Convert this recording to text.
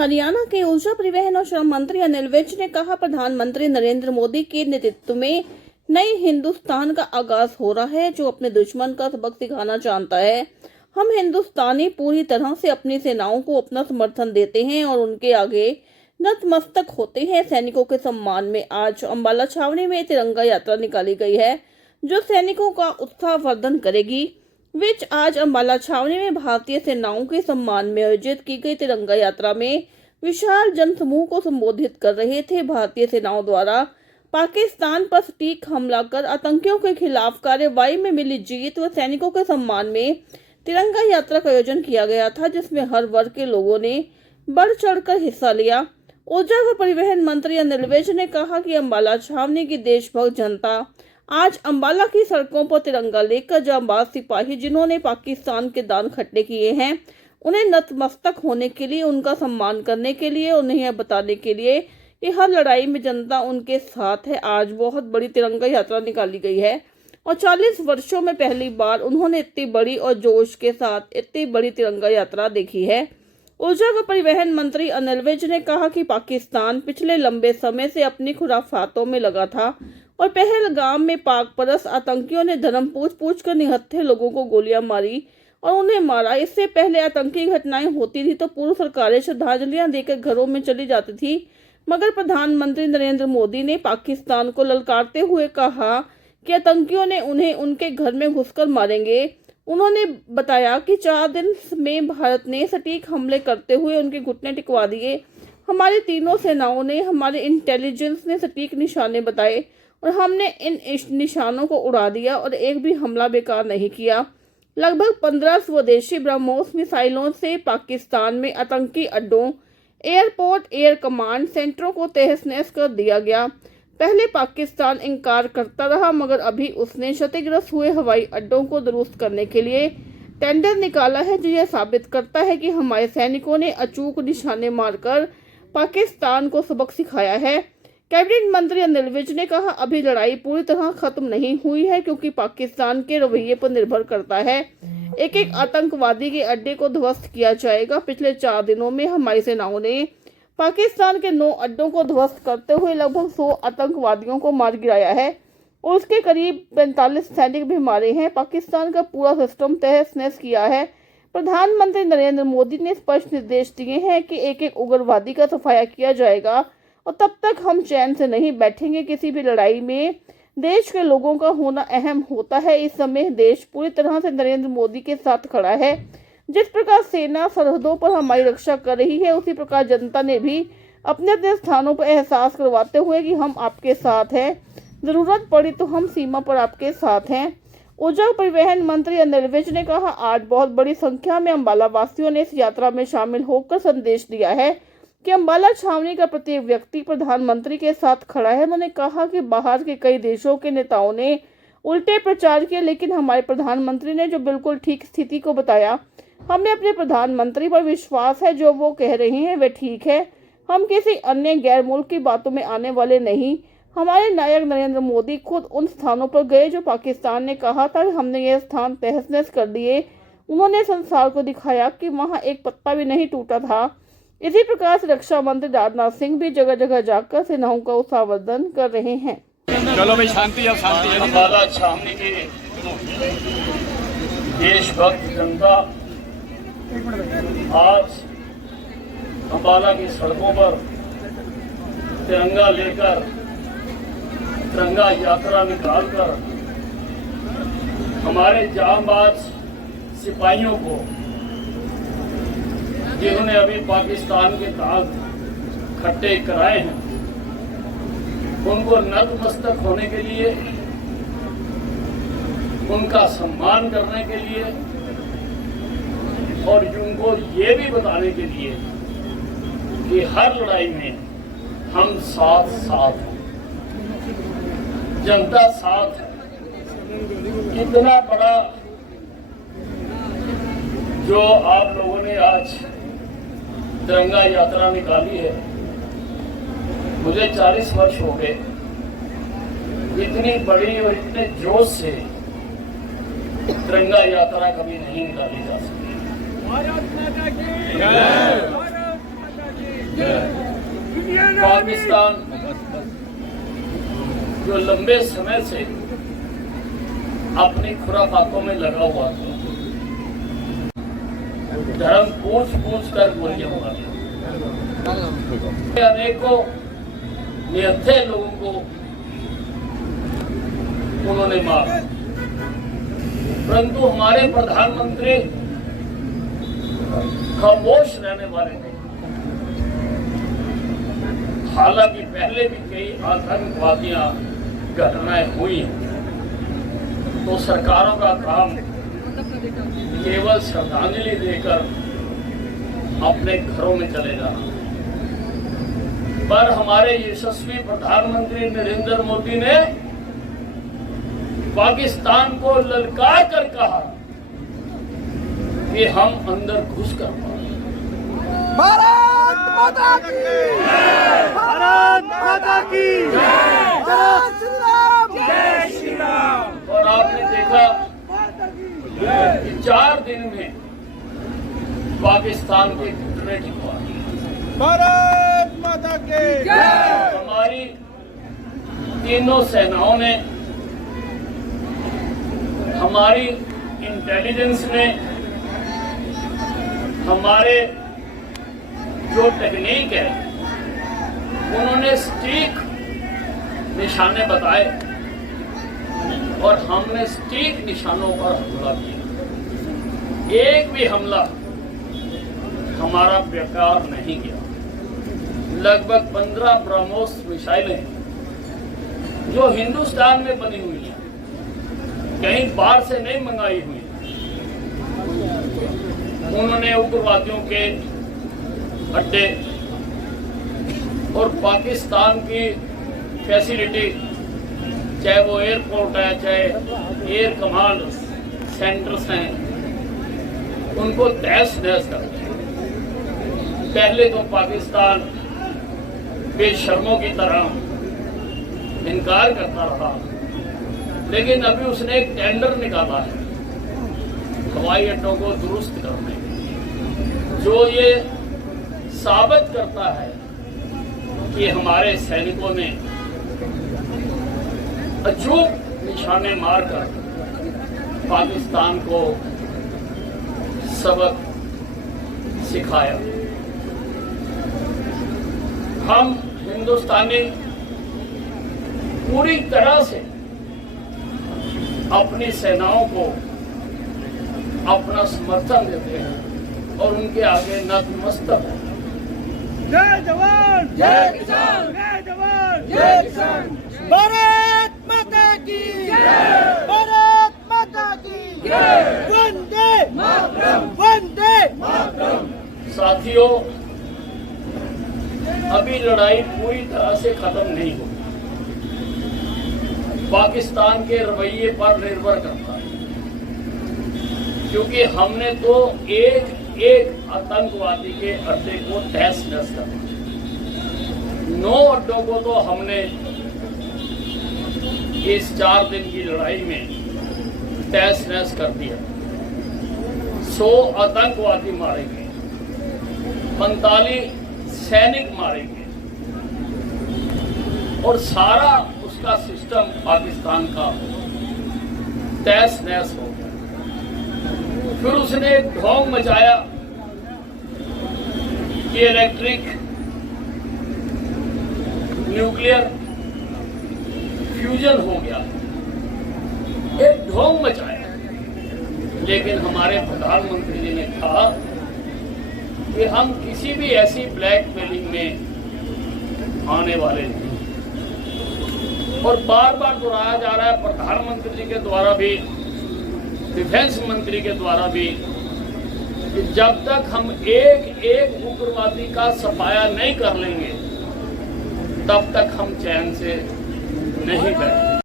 हरियाणा के ऊर्जा परिवहन और श्रम मंत्री अनिल विज ने कहा, प्रधानमंत्री नरेंद्र मोदी के नेतृत्व में नए हिंदुस्तान का आगाज हो रहा है, जो अपने दुश्मन का सबक सिखाना जानता है। हम हिंदुस्तानी पूरी तरह से अपनी सेनाओं को अपना समर्थन देते हैं और उनके आगे नतमस्तक होते हैं। सैनिकों के सम्मान में आज अंबाला छावनी में तिरंगा यात्रा निकाली गई है, जो सैनिकों का उत्साहवर्धन करेगी। विज आज अंबाला छावनी में भारतीय सेनाओं के सम्मान में आयोजित की गई तिरंगा यात्रा में विशाल जनसमूह को संबोधित कर रहे थे। भारतीय सेनाओं द्वारा पाकिस्तान पर सटीक हमला कर आतंकियों के खिलाफ कार्रवाई में मिली जीत व सैनिकों के सम्मान में तिरंगा यात्रा का आयोजन किया गया था, जिसमें हर वर्ग के लोगों ने बढ़ चढ़कर हिस्सा लिया। ऊर्जा व परिवहन मंत्री अनिल विज ने कहा कि अंबाला छावनी की देशभक्त जनता आज अंबाला की सड़कों पर तिरंगा लेकर जांबाज सिपाही जिन्होंने पाकिस्तान के दान खट्टे किए हैं, उन्हें नतमस्तक होने के लिए, उनका सम्मान करने के लिए, उन्हें यह बताने के लिए कि हर लड़ाई में जनता उनके साथ है। आज बहुत बड़ी तिरंगा यात्रा निकाली गई है और 40 वर्षों में पहली बार उन्होंने इतनी बड़ी और जोश के साथ इतनी बड़ी तिरंगा यात्रा देखी है। ऊर्जा व परिवहन मंत्री अनिल विज ने कहा कि पाकिस्तान पिछले लंबे समय से अपनी खुराफातों में लगा था और पहलगाम में पाक परस्त आतंकियों ने धर्म पूछ कर निहत्थे लोगों को गोलियां मारी और उन्हें मारा। इससे पहले आतंकी घटनाएं होती थी तो पूर्व सरकारें श्रद्धांजलियां देकर घरों में चली जाती थी, मगर प्रधानमंत्री नरेंद्र मोदी ने पाकिस्तान को ललकारते हुए कहा कि आतंकियों ने उन्हें उनके घर में घुसकर मारेंगे। उन्होंने बताया कि 4 दिन में भारत ने सटीक हमले करते हुए उनके घुटने टिकवा दिए। हमारी तीनों सेनाओं ने, हमारे इंटेलिजेंस ने सटीक निशाने बताए और हमने इन निशानों को उड़ा दिया और एक भी हमला बेकार नहीं किया। लगभग 15 स्वदेशी ब्रह्मोस मिसाइलों से पाकिस्तान में आतंकी अड्डों, एयरपोर्ट, एयर कमांड सेंटरों को तहस-नहस कर दिया गया। पहले पाकिस्तान इनकार करता रहा, मगर अभी उसने क्षतिग्रस्त हुए हवाई अड्डों को दुरुस्त करने के लिए टेंडर निकाला है, जो यह साबित करता है कि हमारे सैनिकों ने अचूक निशाने मारकर पाकिस्तान को सबक सिखाया है। कैबिनेट मंत्री अनिल विज ने कहा, अभी लड़ाई पूरी तरह खत्म नहीं हुई है, क्योंकि पाकिस्तान के रवैये पर निर्भर करता है। एक एक आतंकवादी के अड्डे को ध्वस्त किया जाएगा। पिछले 4 दिनों में हमारी सेनाओं ने पाकिस्तान के 9 अड्डों को ध्वस्त करते हुए लगभग 100 आतंकवादियों को मार गिराया है और उसके करीब 45 सैनिक भी मारे हैं। पाकिस्तान का पूरा सिस्टम तहस-नहस किया है। प्रधानमंत्री नरेंद्र मोदी ने स्पष्ट निर्देश दिए हैं कि एक एक उग्रवादी का सफाया किया जाएगा और तब तक हम चैन से नहीं बैठेंगे। किसी भी लड़ाई में देश के लोगों का होना अहम होता है। इस समय देश पूरी तरह से नरेंद्र मोदी के साथ खड़ा है। जिस प्रकार सेना सरहदों पर हमारी रक्षा कर रही है, उसी प्रकार जनता ने भी अपने अपने स्थानों पर एहसास करवाते हुए कि हम आपके साथ हैं, जरूरत पड़ी तो हम सीमा पर आपके साथ हैं। ऊर्जा परिवहन मंत्री अनिल विज ने कहा, आज बहुत बड़ी संख्या में अंबाला वासियों ने इस यात्रा में शामिल होकर संदेश दिया है कि अंबाला छावनी का प्रत्येक व्यक्ति प्रधानमंत्री के साथ खड़ा है। उन्होंने कहा कि बाहर के कई देशों के नेताओं ने उल्टे प्रचार किए, लेकिन हमारे प्रधानमंत्री ने जो बिल्कुल ठीक स्थिति को बताया। हमें अपने प्रधानमंत्री पर विश्वास है, जो वो कह रहे हैं वह ठीक है। हम किसी अन्य गैर मुल्क की बातों में आने वाले नहीं। हमारे नायक नरेंद्र मोदी खुद उन स्थानों पर गए जो पाकिस्तान ने कहा था कि हमने ये स्थान तहस-नहस कर दिए। उन्होंने संसार को दिखाया कि वहाँ एक पत्ता भी नहीं टूटा था। इसी प्रकार से रक्षा मंत्री राजनाथ सिंह भी जगह जगह जाकर सेनाओं का उत्साहवर्धन कर रहे हैं। चलो भाई, शांति अब शांति। अंबाला छावनी की देशभक्त जनता आज अंबाला की सड़कों पर तिरंगा लेकर, तिरंगा यात्रा निकालकर हमारे जांबाज सिपाहियों को, जिन्होंने अभी पाकिस्तान के दाग खट्टे कराए हैं, उनको नतमस्तक होने के लिए, उनका सम्मान करने के लिए और उनको ये भी बताने के लिए कि हर लड़ाई में हम साथ साथ हैं, जनता साथ है। कितना बड़ा जो आप लोगों ने आज तिरंगा यात्रा निकाली है, मुझे 40 वर्ष हो गए। इतनी बड़ी और इतने जोश से तिरंगा यात्रा कभी नहीं निकाली जा सकती। पाकिस्तान जो लंबे समय से अपनी खुराफातों में लगा हुआ था, धर्म पूछ कर गोलियां मारी, अनेकों निहत्थे लोगों को उन्होंने मारा, परंतु हमारे प्रधानमंत्री खामोश रहने वाले थे। हालांकि पहले भी कई आतंकवादियां घटनाएं हुई हैं, तो सरकारों का काम केवल श्रद्धांजलि देकर अपने घरों में चले जाना। पर हमारे यशस्वी प्रधानमंत्री नरेंद्र मोदी ने पाकिस्तान को ललकार कर कहा कि हम अंदर घुस कर पाए। भारत माता की जय, भारत माता की जय, जय श्री राम, जय श्री राम। और आपने देखा कि 4 दिन में पाकिस्तान के घुटने टिकवा दिए। भारत माता की जय। हमारी तीनों सेनाओं ने, हमारी इंटेलिजेंस ने, हमारे जो टेक्निक है, उन्होंने सटीक निशाने बताए और हमने सटीक निशानों पर हमला किया। एक भी हमला हमारा बेकार नहीं गया। लगभग 15 ब्रह्मोस मिसाइलें जो हिंदुस्तान में बनी हुई हैं, कहीं बाहर से नहीं मंगाई हुई, उन्होंने उग्रवादियों के अड्डे और पाकिस्तान की फैसिलिटी, चाहे वो एयरपोर्ट है, चाहे एयर कमांड सेंटर्स हैं, उनको तहस नहस कर दिया। पहले तो पाकिस्तान बेशर्मों की तरह इनकार करता रहा, लेकिन अभी उसने एक टेंडर निकाला है हवाई अड्डों को दुरुस्त करने, जो ये साबित करता है कि हमारे सैनिकों ने अचूक निशाने मारकर पाकिस्तान को सबक सिखाया। हम हिंदुस्तानी पूरी तरह से अपनी सेनाओं को अपना समर्थन देते हैं और उनके आगे नतमस्तक हैं। जय जवान, जय किसान, जय जवान, जय किसान। भारत माता की जय, भारत माता की जय। वंदे मातरम, वंदे मातरम। साथियों, अभी लड़ाई पूरी तरह से खत्म नहीं हुई। पाकिस्तान के रवैये पर निर्भर करता है, क्योंकि हमने तो एक आतंकवादी के अड्डे को तहस नहस कर दिया। 9 अड्डों को तो हमने इस 4 दिन की लड़ाई में तहस नहस कर दिया। 100 आतंकवादी मारे गए, 45 सैनिक मारे गए और सारा उसका सिस्टम पाकिस्तान का तहस नहस हो गया। फिर उसने एक ढोंग मचाया कि इलेक्ट्रिक न्यूक्लियर फ्यूजन हो गया, एक ढोंग मचाया। लेकिन हमारे प्रधानमंत्री जी ने कहा कि हम किसी भी ऐसी ब्लैकमेलिंग में आने वाले नहीं। और बार बार दोहराया जा रहा है प्रधानमंत्री जी के द्वारा भी, डिफेंस मंत्री के द्वारा भी, कि जब तक हम एक उग्रवादी का सफाया नहीं कर लेंगे, तब तक हम चैन से नहीं बैठेंगे।